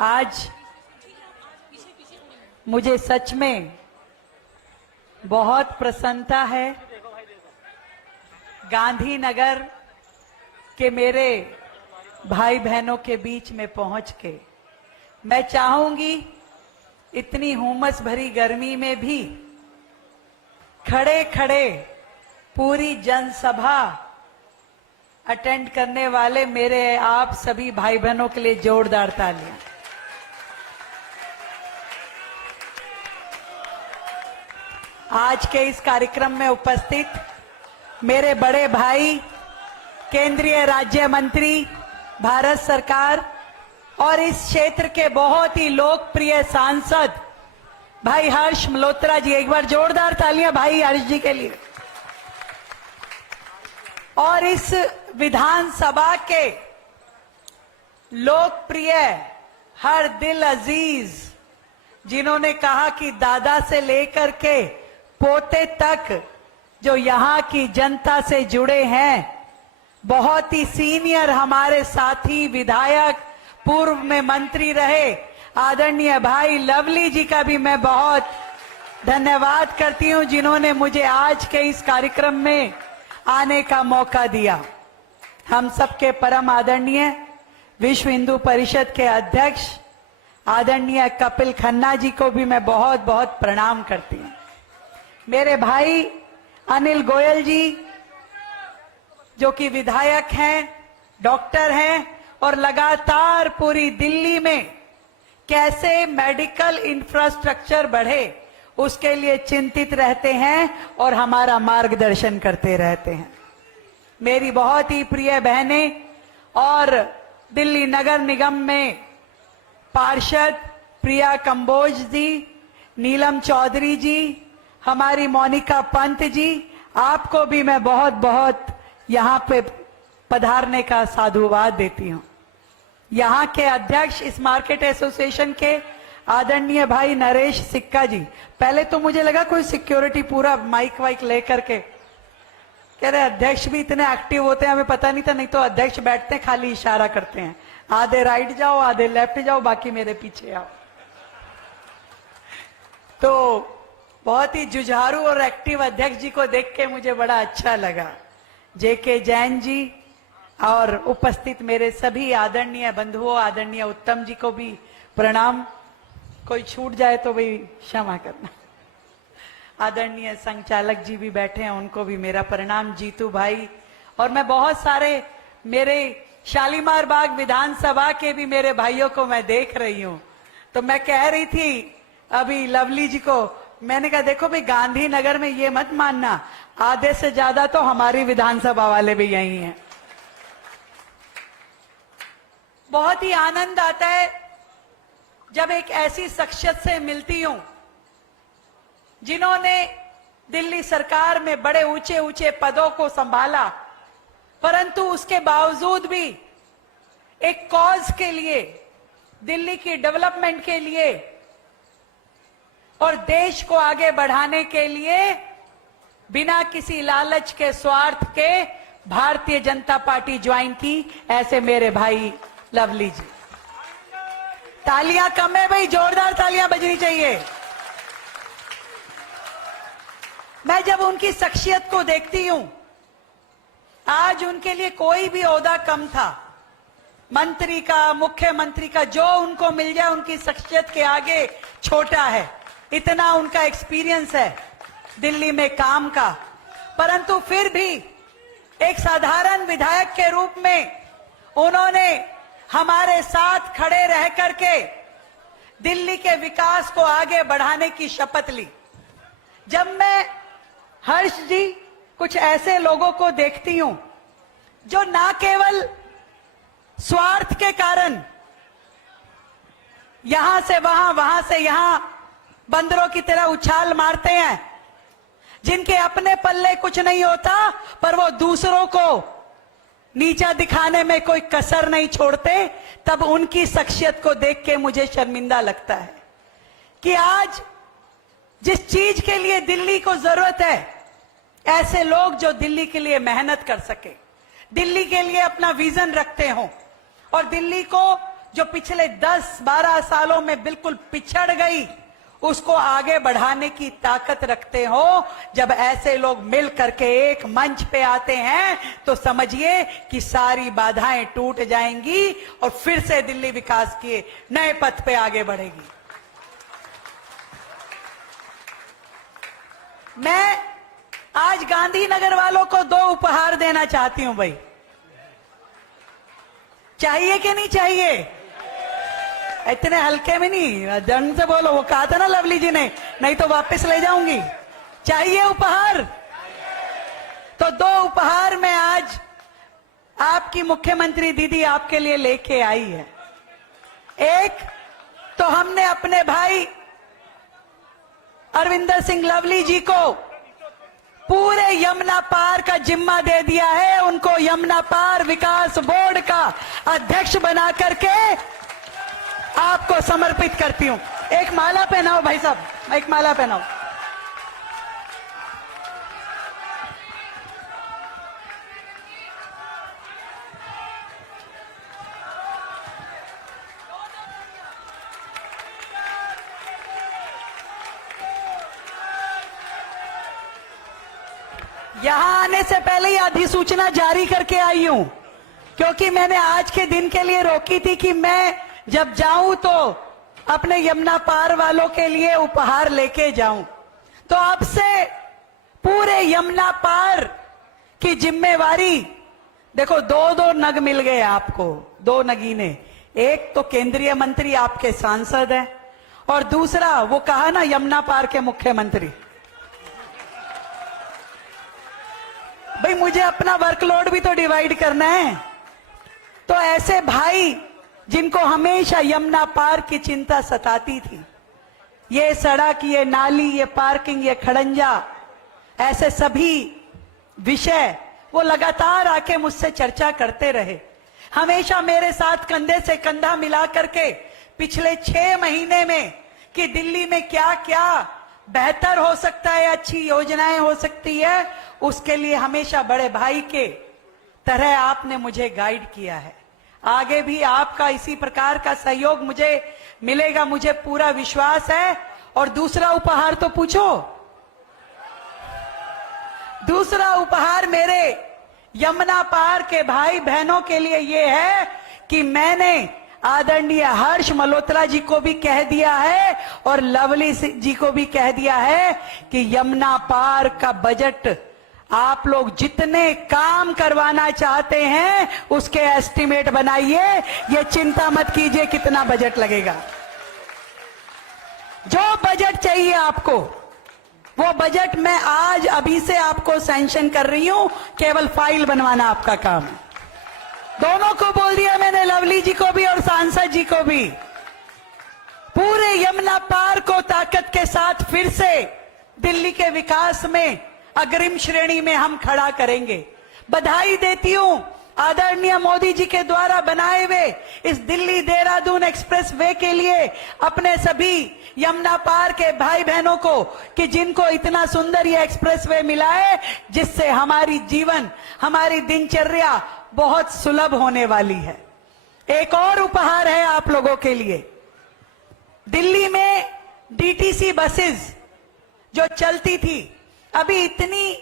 आज मुझे सच में बहुत प्रसन्नता है गांधीनगर के मेरे भाई बहनों के बीच में पहुंच के। मैं चाहूंगी इतनी हुमस भरी गर्मी में भी खड़े खड़े पूरी जनसभा अटेंड करने वाले मेरे आप सभी भाई बहनों के लिए जोरदार तालियां। आज के इस कार्यक्रम में उपस्थित मेरे बड़े भाई, केंद्रीय राज्य मंत्री, भारत सरकार और इस क्षेत्र के बहुत ही लोकप्रिय सांसद भाई हर्ष मल्होत्रा जी, एक बार जोरदार तालियां भाई हर्ष जी के लिए। और इस विधानसभा के लोकप्रिय हर दिल अजीज, जिन्होंने कहा कि दादा से लेकर के पोते तक जो यहां की जनता से जुड़े हैं, बहुत ही सीनियर हमारे साथी विधायक, पूर्व में मंत्री रहे आदरणीय भाई लवली जी का भी मैं बहुत धन्यवाद करती हूं, जिन्होंने मुझे आज के इस कार्यक्रम में आने का मौका दिया। हम सबके परम आदरणीय विश्व हिंदू परिषद के अध्यक्ष आदरणीय कपिल खन्ना जी को भी मैं बहुत बहुत प्रणाम करती हूं। मेरे भाई अनिल गोयल जी, जो कि विधायक हैं, डॉक्टर हैं और लगातार पूरी दिल्ली में कैसे मेडिकल इंफ्रास्ट्रक्चर बढ़े उसके लिए चिंतित रहते हैं और हमारा मार्गदर्शन करते रहते हैं। मेरी बहुत ही प्रिय बहनें और दिल्ली नगर निगम में पार्षद प्रिया कंबोज जी, नीलम चौधरी जी, हमारी मोनिका पंत जी, आपको भी मैं बहुत बहुत यहां पे पधारने का साधुवाद देती हूं। यहां के अध्यक्ष इस मार्केट एसोसिएशन के आदरणीय भाई नरेश सिक्का जी, पहले तो मुझे लगा कोई सिक्योरिटी पूरा माइक वाइक लेकर के, कह रहे अध्यक्ष भी इतने एक्टिव होते हैं, हमें पता नहीं था। नहीं तो अध्यक्ष बैठते हैं, खाली इशारा करते हैं, आधे राइट जाओ, आधे लेफ्ट जाओ, बाकी मेरे पीछे आओ। तो बहुत ही जुझारू और एक्टिव अध्यक्ष जी को देख के मुझे बड़ा अच्छा लगा। जेके जैन जी और उपस्थित मेरे सभी आदरणीय बंधुओं, आदरणीय उत्तम जी को भी प्रणाम। कोई छूट जाए तो भाई क्षमा करना। आदरणीय संचालक जी भी बैठे हैं, उनको भी मेरा प्रणाम। जीतू भाई और मैं बहुत सारे मेरे शालीमार बाग विधानसभा के भी मेरे भाइयों को मैं देख रही हूं। तो मैं कह रही थी अभी लवली जी को, मैंने कहा देखो भाई गांधीनगर में ये मत मानना, आधे से ज्यादा तो हमारी विधानसभा वाले भी यही हैं। बहुत ही आनंद आता है जब एक ऐसी शख्सियत से मिलती हूं जिन्होंने दिल्ली सरकार में बड़े ऊंचे ऊंचे पदों को संभाला, परंतु उसके बावजूद भी एक कॉज के लिए, दिल्ली की डेवलपमेंट के लिए और देश को आगे बढ़ाने के लिए बिना किसी लालच के, स्वार्थ के भारतीय जनता पार्टी ज्वाइन की, ऐसे मेरे भाई लवली जी। तालियां कम है भाई, जोरदार तालियां बजनी चाहिए। मैं जब उनकी शख्सियत को देखती हूं, आज उनके लिए कोई भी ओहदा कम था, मंत्री का, मुख्यमंत्री का, जो उनको मिल जाए उनकी शख्सियत के आगे छोटा है। इतना उनका एक्सपीरियंस है दिल्ली में काम का, परंतु फिर भी एक साधारण विधायक के रूप में उन्होंने हमारे साथ खड़े रह करके दिल्ली के विकास को आगे बढ़ाने की शपथ ली। जब मैं हर्ष जी कुछ ऐसे लोगों को देखती हूं जो ना केवल स्वार्थ के कारण यहां से वहां, वहां से यहां बंदरों की तरह उछाल मारते हैं, जिनके अपने पल्ले कुछ नहीं होता पर वो दूसरों को नीचा दिखाने में कोई कसर नहीं छोड़ते, तब उनकी शख्सियत को देख के मुझे शर्मिंदा लगता है कि आज जिस चीज के लिए दिल्ली को जरूरत है, ऐसे लोग जो दिल्ली के लिए मेहनत कर सके, दिल्ली के लिए अपना विजन रखते हो और दिल्ली को जो पिछले 10-12 सालों में बिल्कुल पिछड़ गई, उसको आगे बढ़ाने की ताकत रखते हो। जब ऐसे लोग मिल करके एक मंच पे आते हैं तो समझिए कि सारी बाधाएं टूट जाएंगी और फिर से दिल्ली विकास के नए पथ पे आगे बढ़ेगी। मैं आज गांधीनगर वालों को 2 उपहार देना चाहती हूं भाई। चाहिए कि नहीं चाहिए? इतने हल्के में नहीं, ढंग से बोलो। वो कहा था ना लवली जी ने, नहीं तो वापस ले जाऊंगी। चाहिए उपहार? तो 2 उपहार मैं आज आपकी मुख्यमंत्री दीदी आपके लिए लेके आई है। एक तो हमने अपने भाई अरविंदर सिंह लवली जी को पूरे यमुना पार का जिम्मा दे दिया है। उनको यमुना पार विकास बोर्ड का अध्यक्ष बना करके आपको समर्पित करती हूं। एक माला पहनाओ भाई साहब, एक माला पहनाओ। यहां आने से पहले ही अधिसूचना जारी करके आई हूं, क्योंकि मैंने आज के दिन के लिए रोकी थी कि मैं जब जाऊं तो अपने यमुना पार वालों के लिए उपहार लेके जाऊं। तो आपसे पूरे यमुना पार की जिम्मेवारी, देखो 2 नग मिल गए आपको, 2 नगीने। एक तो केंद्रीय मंत्री आपके सांसद है, और दूसरा वो कहा ना यमुना पार के मुख्यमंत्री। भाई मुझे अपना वर्कलोड भी तो डिवाइड करना है। तो ऐसे भाई जिनको हमेशा यमुना पार की चिंता सताती थी, ये सड़क, ये नाली, ये पार्किंग, ये खड़ंजा, ऐसे सभी विषय वो लगातार आके मुझसे चर्चा करते रहे। हमेशा मेरे साथ कंधे से कंधा मिला करके पिछले 6 महीने में कि दिल्ली में क्या क्या बेहतर हो सकता है, अच्छी योजनाएं हो सकती है, उसके लिए हमेशा बड़े भाई के तरह आपने मुझे गाइड किया है। आगे भी आपका इसी प्रकार का सहयोग मुझे मिलेगा, मुझे पूरा विश्वास है। और दूसरा उपहार तो पूछो। दूसरा उपहार मेरे यमुना पार के भाई बहनों के लिए यह है कि मैंने आदरणीय हर्ष मल्होत्रा जी को भी कह दिया है और लवली जी को भी कह दिया है कि यमुना पार का बजट आप लोग जितने काम करवाना चाहते हैं उसके एस्टिमेट बनाइए। ये चिंता मत कीजिए कितना बजट लगेगा। जो बजट चाहिए आपको वो बजट मैं आज अभी से आपको सैंक्शन कर रही हूं, केवल फाइल बनवाना आपका काम है। दोनों को बोल दिया मैंने, लवली जी को भी और सांसद जी को भी। पूरे यमुना पार को ताकत के साथ फिर से दिल्ली के विकास में अग्रिम श्रेणी में हम खड़ा करेंगे। बधाई देती हूं आदरणीय मोदी जी के द्वारा बनाए हुए इस दिल्ली देहरादून एक्सप्रेस वे के लिए अपने सभी यमुना पार के भाई बहनों को कि जिनको इतना सुंदर ये एक्सप्रेस वे मिला है, जिससे हमारी जीवन, हमारी दिनचर्या बहुत सुलभ होने वाली है। एक और उपहार है आप लोगों के लिए। दिल्ली में डीटीसी बसेस जो चलती थी, अभी इतनी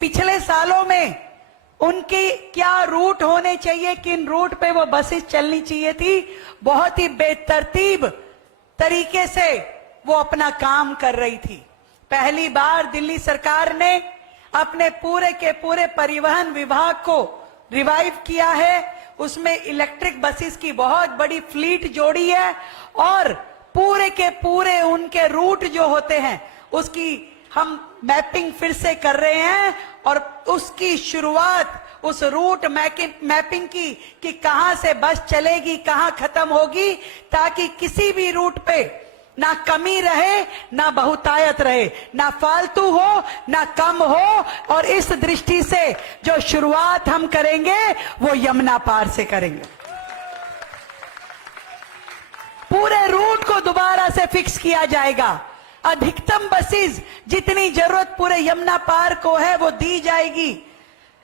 पिछले सालों में उनकी क्या रूट होने चाहिए, किन रूट पे वो बसेस चलनी चाहिए थी, बहुत ही बेतरतीब तरीके से वो अपना काम कर रही थी। पहली बार दिल्ली सरकार ने अपने पूरे के पूरे परिवहन विभाग को रिवाइव किया है। उसमें इलेक्ट्रिक बसेस की बहुत बड़ी फ्लीट जोड़ी है और पूरे के पूरे उनके रूट जो होते हैं उसकी हम मैपिंग फिर से कर रहे हैं और उसकी शुरुआत उस रूट मैपिंग की कि कहां से बस चलेगी, कहां खत्म होगी, ताकि किसी भी रूट पे ना कमी रहे, ना बहुतायत रहे, ना फालतू हो, ना कम हो। और इस दृष्टि से जो शुरुआत हम करेंगे वो यमुना पार से करेंगे। पूरे रूट को दोबारा से फिक्स किया जाएगा। अधिकतम बसेस जितनी जरूरत पूरे यमुना पार को है वो दी जाएगी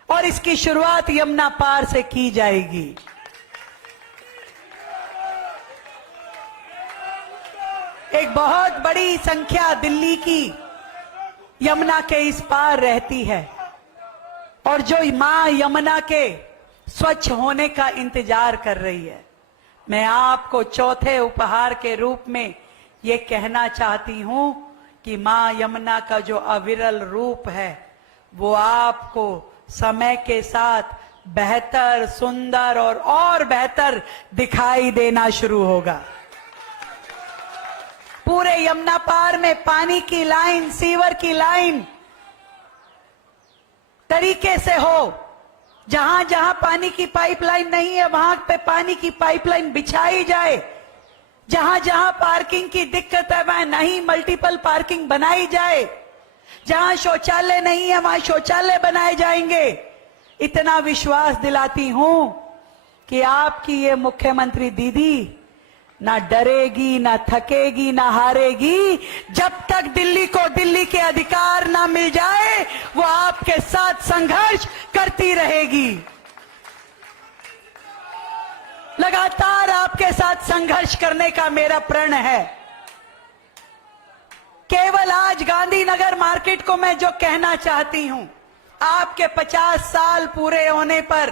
और इसकी शुरुआत यमुना पार से की जाएगी। एक बहुत बड़ी संख्या दिल्ली की यमुना के इस पार रहती है और जो मां यमुना के स्वच्छ होने का इंतजार कर रही है। मैं आपको चौथे उपहार के रूप में ये कहना चाहती हूं कि मां यमुना का जो अविरल रूप है वो आपको समय के साथ बेहतर, सुंदर और बेहतर दिखाई देना शुरू होगा। पूरे यमुना पार में पानी की लाइन, सीवर की लाइन तरीके से हो। जहां जहां पानी की पाइपलाइन नहीं है वहां पे पानी की पाइपलाइन बिछाई जाए। जहां जहां पार्किंग की दिक्कत है वहां नहीं मल्टीपल पार्किंग बनाई जाए। जहां शौचालय नहीं है वहां शौचालय बनाए जाएंगे। इतना विश्वास दिलाती हूं कि आपकी ये मुख्यमंत्री दीदी ना डरेगी, ना थकेगी, ना हारेगी। जब तक दिल्ली को दिल्ली के अधिकार ना मिल जाए वो आपके साथ संघर्ष करती रहेगी। लगातार आपके साथ संघर्ष करने का मेरा प्रण है। केवल आज गांधीनगर मार्केट को मैं जो कहना चाहती हूं, आपके 50 साल पूरे होने पर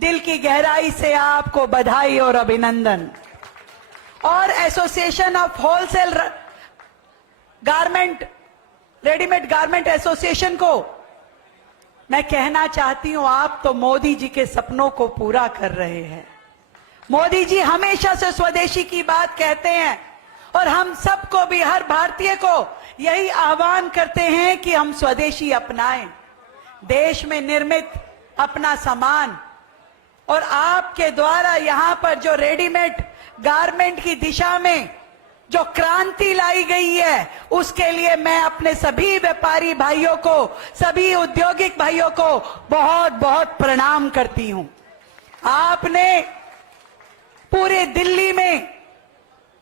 दिल की गहराई से आपको बधाई और अभिनंदन। और association of wholesale garment, readymade garment association को मैं कहना चाहती हूं, आप तो मोदी जी के सपनों को पूरा कर रहे हैं। मोदी जी हमेशा से स्वदेशी की बात कहते हैं और हम सबको भी, हर भारतीय को यही आह्वान करते हैं कि हम स्वदेशी अपनाएं, देश में निर्मित अपना सामान। और आपके द्वारा यहां पर जो रेडीमेड गारमेंट की दिशा में जो क्रांति लाई गई है उसके लिए मैं अपने सभी व्यापारी भाइयों को, सभी औद्योगिक भाइयों को बहुत बहुत प्रणाम करती हूं। आपने पूरे दिल्ली में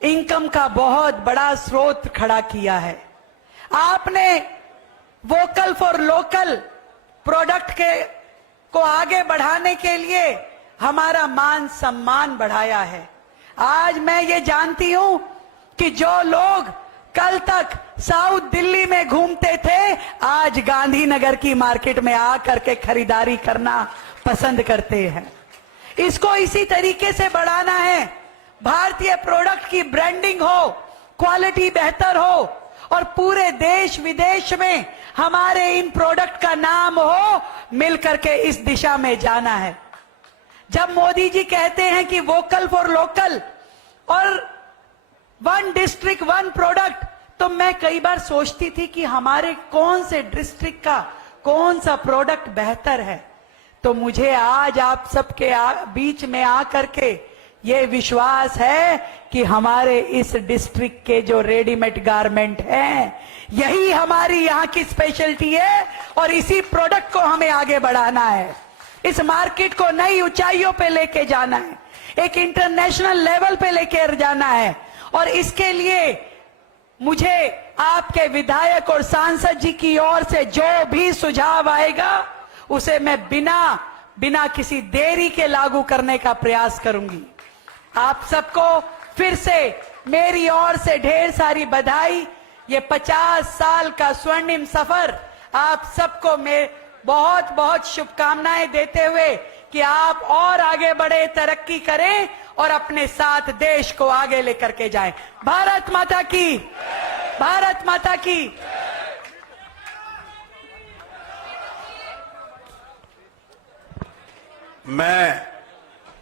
इनकम का बहुत बड़ा स्रोत खड़ा किया है। आपने वोकल फॉर लोकल प्रोडक्ट को आगे बढ़ाने के लिए हमारा मान सम्मान बढ़ाया है। आज मैं ये जानती हूं कि जो लोग कल तक साउथ दिल्ली में घूमते थे आज गांधीनगर की मार्केट में आकर के खरीदारी करना पसंद करते हैं। इसको इसी तरीके से बढ़ाना है। भारतीय प्रोडक्ट की ब्रांडिंग हो, क्वालिटी बेहतर हो और पूरे देश विदेश में हमारे इन प्रोडक्ट का नाम हो, मिलकर के इस दिशा में जाना है। जब मोदी जी कहते हैं कि वोकल फॉर लोकल और वन डिस्ट्रिक्ट वन प्रोडक्ट, तो मैं कई बार सोचती थी कि हमारे कौन से डिस्ट्रिक्ट का कौन सा प्रोडक्ट बेहतर है। तो मुझे आज आप सबके बीच में आकर के ये विश्वास है कि हमारे इस डिस्ट्रिक्ट के जो रेडीमेड गारमेंट हैं यही हमारी यहाँ की स्पेशलिटी है और इसी प्रोडक्ट को हमें आगे बढ़ाना है। इस मार्केट को नई ऊंचाइयों पे लेके जाना है, एक इंटरनेशनल लेवल पे लेकर जाना है। और इसके लिए मुझे आपके विधायक और सांसद जी की ओर से जो भी सुझाव आएगा उसे मैं बिना किसी देरी के लागू करने का प्रयास करूंगी। आप सबको फिर से मेरी ओर से ढेर सारी बधाई। ये 50 साल का स्वर्णिम सफर आप सबको मैं बहुत बहुत शुभकामनाएं देते हुए कि आप और आगे बढ़े, तरक्की करें और अपने साथ देश को आगे लेकर के जाएं। भारत माता की, भारत माता की। मैं